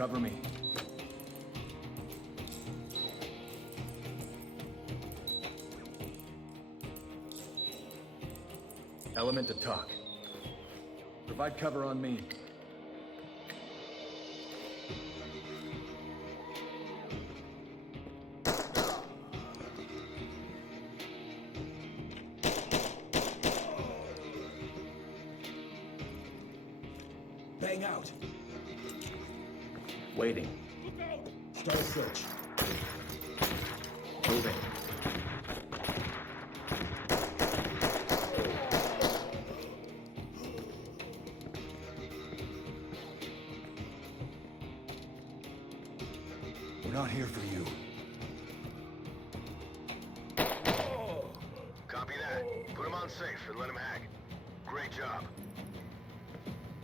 Cover me. Element to talk. Provide cover on me. Bang out. Waiting. Start a search. Moving. We're not here for you. Copy that. Put him on safe and let him hack. Great job.